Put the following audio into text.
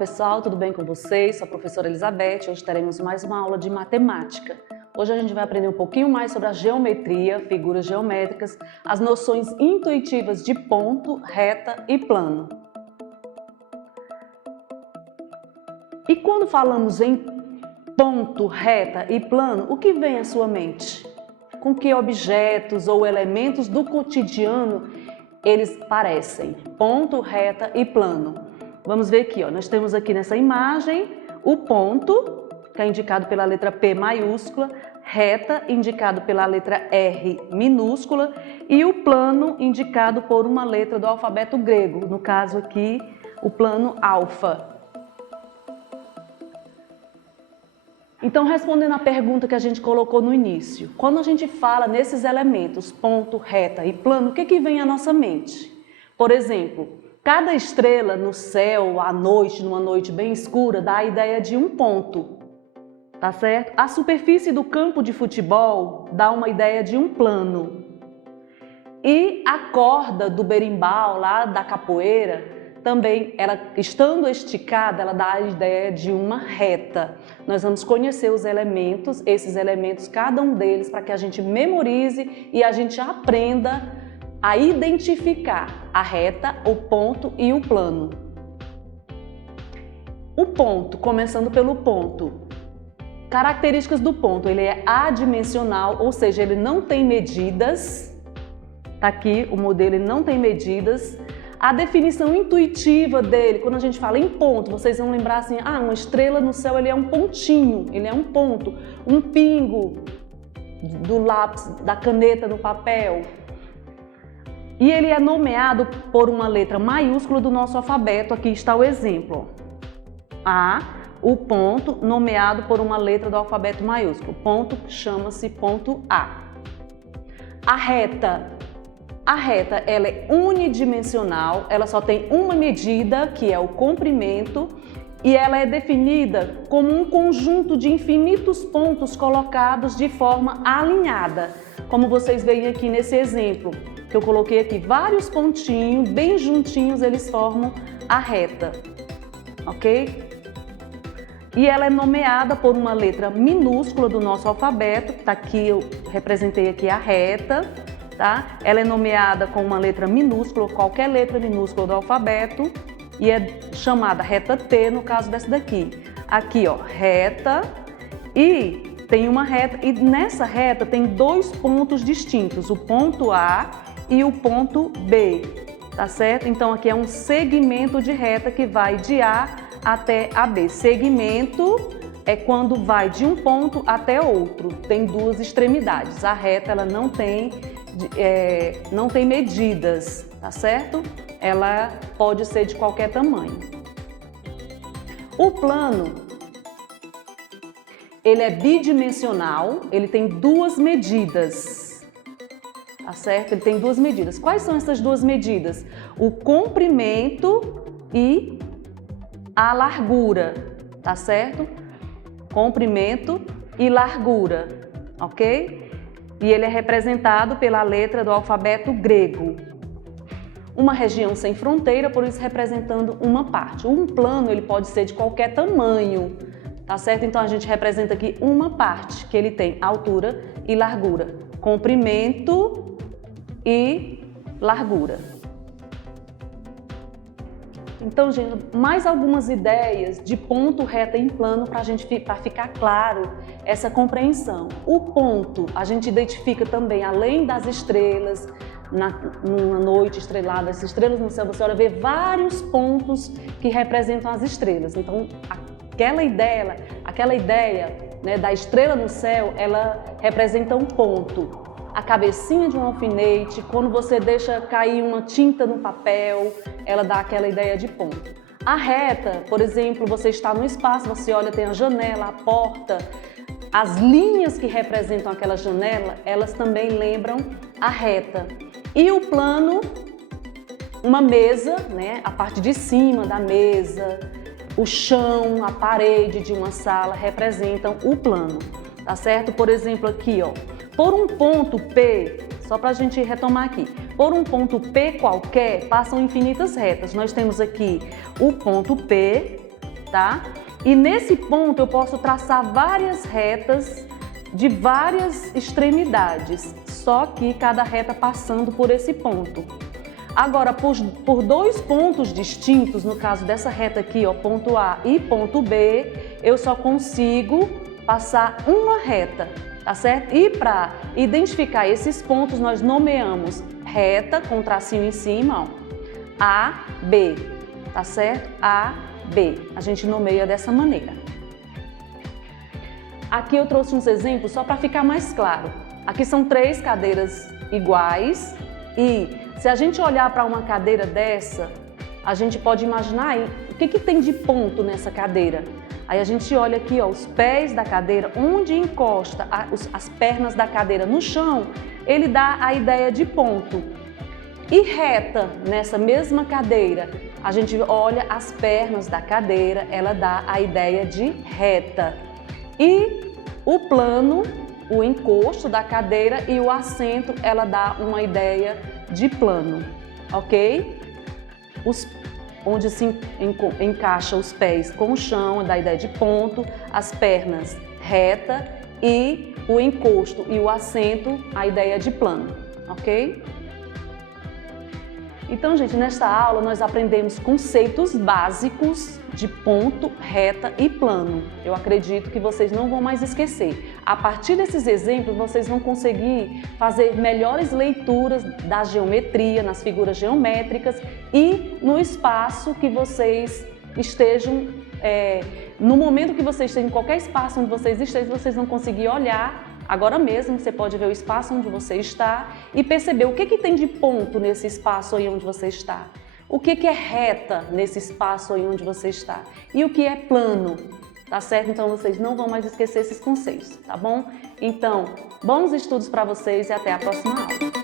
pessoal, tudo bem com vocês? Sou a professora Elizabeth. Hoje teremos mais uma aula de matemática. Hoje a gente vai aprender um pouquinho mais sobre a geometria, figuras geométricas, as noções intuitivas de ponto, reta e plano. E quando falamos em ponto, reta e plano, o que vem à sua mente? Com que objetos ou elementos do cotidiano eles parecem? Ponto, reta e plano. Vamos ver aqui, nós temos aqui nessa imagem o ponto, que é indicado pela letra P maiúscula, reta, indicado pela letra R minúscula, e o plano, indicado por uma letra do alfabeto grego, no caso aqui, o plano alfa. Então, respondendo à pergunta que a gente colocou no início, quando a gente fala nesses elementos, ponto, reta e plano, o que vem à nossa mente? Por exemplo, cada estrela no céu, à noite, numa noite bem escura, dá a ideia de um ponto, tá certo? A superfície do campo de futebol dá uma ideia de um plano. E a corda do berimbau, lá da capoeira, também, ela estando esticada, ela dá a ideia de uma reta. Nós vamos conhecer os elementos, esses elementos, cada um deles, para que a gente memorize e a gente aprenda a identificar a reta, o ponto e o plano. O ponto, começando pelo ponto. Características do ponto, ele é adimensional, ou seja, ele não tem medidas. Tá aqui o modelo, ele não tem medidas. A definição intuitiva dele, quando a gente fala em ponto, vocês vão lembrar assim, uma estrela no céu, ele é um pontinho, ele é um ponto, um pingo do lápis, da caneta no papel. E ele é nomeado por uma letra maiúscula do nosso alfabeto. Aqui está o exemplo. A, o ponto, nomeado por uma letra do alfabeto maiúsculo. O ponto chama-se ponto A. A reta, ela é unidimensional, ela só tem uma medida, que é o comprimento, e ela é definida como um conjunto de infinitos pontos colocados de forma alinhada, como vocês veem aqui nesse exemplo, que eu coloquei aqui vários pontinhos, bem juntinhos, eles formam a reta, ok? E ela é nomeada por uma letra minúscula do nosso alfabeto, tá aqui, eu representei aqui a reta, tá? Ela é nomeada com uma letra minúscula, qualquer letra minúscula do alfabeto, e é chamada reta T no caso dessa daqui. Aqui, reta, e tem uma reta, e nessa reta tem dois pontos distintos, o ponto A e o ponto B, tá certo? Então aqui é um segmento de reta que vai de A até a B. Segmento é quando vai de um ponto até outro, tem duas extremidades. A reta, ela não tem medidas, tá certo? Ela pode ser de qualquer tamanho. O plano, ele é bidimensional, ele tem duas medidas, tá certo? Ele tem duas medidas. Quais são essas duas medidas? O comprimento e a largura, tá certo? Comprimento e largura, ok? E ele é representado pela letra do alfabeto grego. Uma região sem fronteira, por isso representando uma parte. Um plano, ele pode ser de qualquer tamanho, tá certo? Então a gente representa aqui uma parte, que ele tem altura e largura, comprimento e largura. Então, gente, mais algumas ideias de ponto, reta e plano para ficar claro essa compreensão. O ponto a gente identifica também, além das estrelas, numa noite estrelada, as estrelas no céu, você olha, vê vários pontos que representam as estrelas. Então, aquela ideia, né, da estrela no céu, ela representa um ponto. A cabecinha de um alfinete, quando você deixa cair uma tinta no papel, ela dá aquela ideia de ponto. A reta, por exemplo, você está no espaço, você olha, tem a janela, a porta, as linhas que representam aquela janela, elas também lembram a reta. E o plano, uma mesa, né, a parte de cima da mesa, o chão, a parede de uma sala representam o plano, tá certo? Por exemplo, aqui, por um ponto P, só para a gente retomar aqui, por um ponto P qualquer, passam infinitas retas. Nós temos aqui o ponto P, tá? E nesse ponto eu posso traçar várias retas de várias extremidades, só que cada reta passando por esse ponto. Agora, por dois pontos distintos, no caso dessa reta aqui, ó, ponto A e ponto B, eu só consigo passar uma reta, tá certo? E para identificar esses pontos, nós nomeamos reta com tracinho em cima, ó, A, B, tá certo? A, B. A gente nomeia dessa maneira. Aqui eu trouxe uns exemplos só para ficar mais claro. Aqui são 3 cadeiras iguais e se a gente olhar para uma cadeira dessa, a gente pode imaginar aí, o que tem de ponto nessa cadeira. Aí a gente olha aqui, ó, os pés da cadeira, onde encosta as pernas da cadeira no chão, ele dá a ideia de ponto. E reta, nessa mesma cadeira, a gente olha as pernas da cadeira, ela dá a ideia de reta. E o plano, o encosto da cadeira e o assento, ela dá uma ideia de plano, ok? Onde se encaixa os pés com o chão, dá a ideia de ponto, as pernas reta e o encosto e o assento, a ideia de plano, ok? Então, gente, nesta aula nós aprendemos conceitos básicos de ponto, reta e plano. Eu acredito que vocês não vão mais esquecer. A partir desses exemplos, vocês vão conseguir fazer melhores leituras da geometria, nas figuras geométricas e no espaço que vocês estejam, no momento que vocês estejam, em qualquer espaço onde vocês estejam, vocês vão conseguir olhar. Agora mesmo você pode ver o espaço onde você está e perceber o que tem de ponto nesse espaço aí onde você está. O que é reta nesse espaço aí onde você está. E o que é plano, tá certo? Então vocês não vão mais esquecer esses conceitos, tá bom? Então, bons estudos para vocês e até a próxima aula.